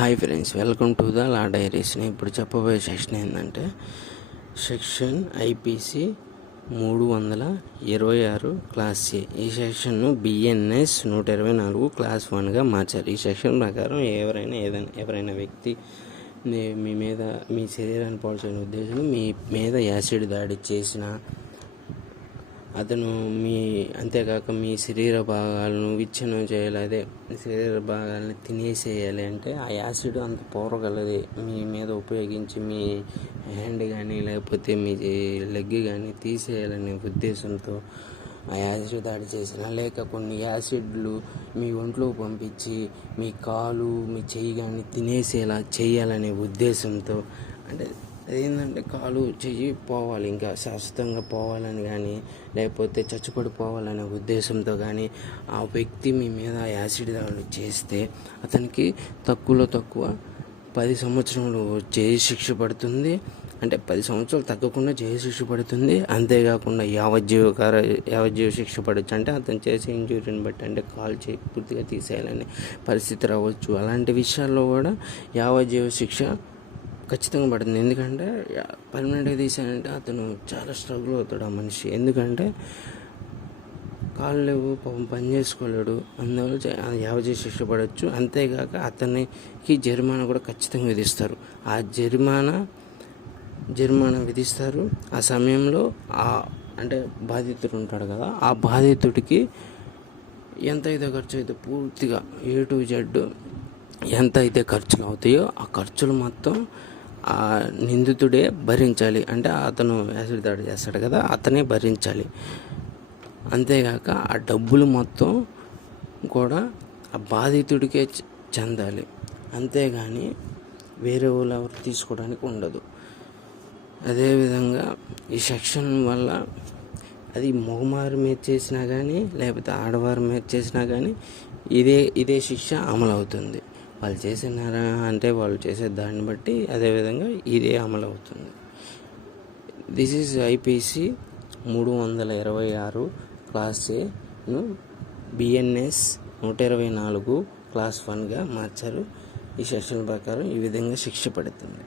Hi friends, welcome to the law diaries. నేను ఇప్పుడు చెప్పబోయే సెక్షన్ ఏంటంటే సెక్షన్ ఐపీసీ 326 క్లాస్ ఏ. ఈ సెక్షన్ను బిఎన్ఎస్ 124 క్లాస్ 1గా మార్చారు. ఈ సెక్షన్ ప్రకారం ఎవరైనా వ్యక్తి మీ మీద మీ శరీరాన్ని పాల్చని ఉద్దేశం మీ మీద యాసిడ్ దాడి చేసిన అతను అంతేకాక మీ శరీర భాగాలను విచ్ఛిన్నం చేయాలి, అదే శరీర భాగాలను తినేసేయాలి అంటే ఆ యాసిడ్ అంత పోరగలది మీ మీద ఉపయోగించి మీ హ్యాండ్ కానీ లేకపోతే మీ లెగ్ కానీ తీసేయాలనే ఉద్దేశంతో ఆ యాసిడ్ దాడి చేసిన, లేక కొన్ని యాసిడ్లు మీ ఒంట్లో పంపించి మీ కాలు మీ చెయ్యి కానీ తినేసేలా చేయాలనే ఉద్దేశంతో, అంటే అదేంటంటే కాలు చెయ్యి పోవాలి, ఇంకా శాశ్వతంగా పోవాలని కానీ లేకపోతే చచ్చిపడిపోవాలనే ఉద్దేశంతో కానీ ఆ వ్యక్తి మీ మీద యాసిడ్ దాడి చేస్తే అతనికి తక్కువ 10 సంవత్సరాలు జైలు శిక్ష పడుతుంది. అంటే 10 సంవత్సరాలు తగ్గకుండా జైలు శిక్ష పడుతుంది. అంతేకాకుండా యావజ్జీవ శిక్ష పడవచ్చు. అంటే అతను చేసే ఇంజురీని బట్టి, అంటే కాలు చేయి పూర్తిగా తీసేయాలనే పరిస్థితి రావచ్చు. అలాంటి విషయాల్లో కూడా యావజ్జీవ శిక్ష ఖచ్చితంగా పడుతుంది. ఎందుకంటే పర్మనెంట్గా తీసానంటే అతను చాలా స్ట్రగుల్ అవుతాడు ఆ మనిషి. ఎందుకంటే కాళ్ళు లేవు, పాపం పని చేసుకోలేడు, అందువల్ల యావజ్జీవ శిక్ష పడవచ్చు. అంతేకాక అతనికి జరిమానా కూడా ఖచ్చితంగా విధిస్తారు. ఆ జరిమానా విధిస్తారు. ఆ సమయంలో అంటే బాధితుడు ఉంటాడు కదా, ఆ బాధితుడికి ఎంత అయితే ఖర్చు అయితే పూర్తిగా A to Z ఎంత అయితే ఖర్చులు అవుతాయో ఆ ఖర్చులు మొత్తం ఆ నిందితుడే భరించాలి. అంటే అతను యాసిడ్ దాడి చేస్తాడు కదా, అతనే భరించాలి. అంతేగాక ఆ డబ్బులు మొత్తం కూడా ఆ బాధితుడికే చెందాలి. అంతేగాని వేరే వాళ్ళు ఎవరు తీసుకోవడానికి ఉండదు. అదేవిధంగా ఈ సెక్షన్ వల్ల అది మగవారి మీద చేసినా కానీ లేకపోతే ఆడవారి మీద చేసినా కానీ ఇదే శిక్ష అమలు అవుతుంది. వాళ్ళు చేసినారా అంటే వాళ్ళు చేసే దాన్ని బట్టి అదేవిధంగా ఇదే అమలు అవుతుంది. దిస్ ఈజ్ ఐపీసీ 326 క్లాస్ ఏను బిఎన్ఎస్ 124 క్లాస్ 1గా మార్చారు. ఈ సెక్షన్ ప్రకారం ఈ విధంగా శిక్ష పడుతుంది.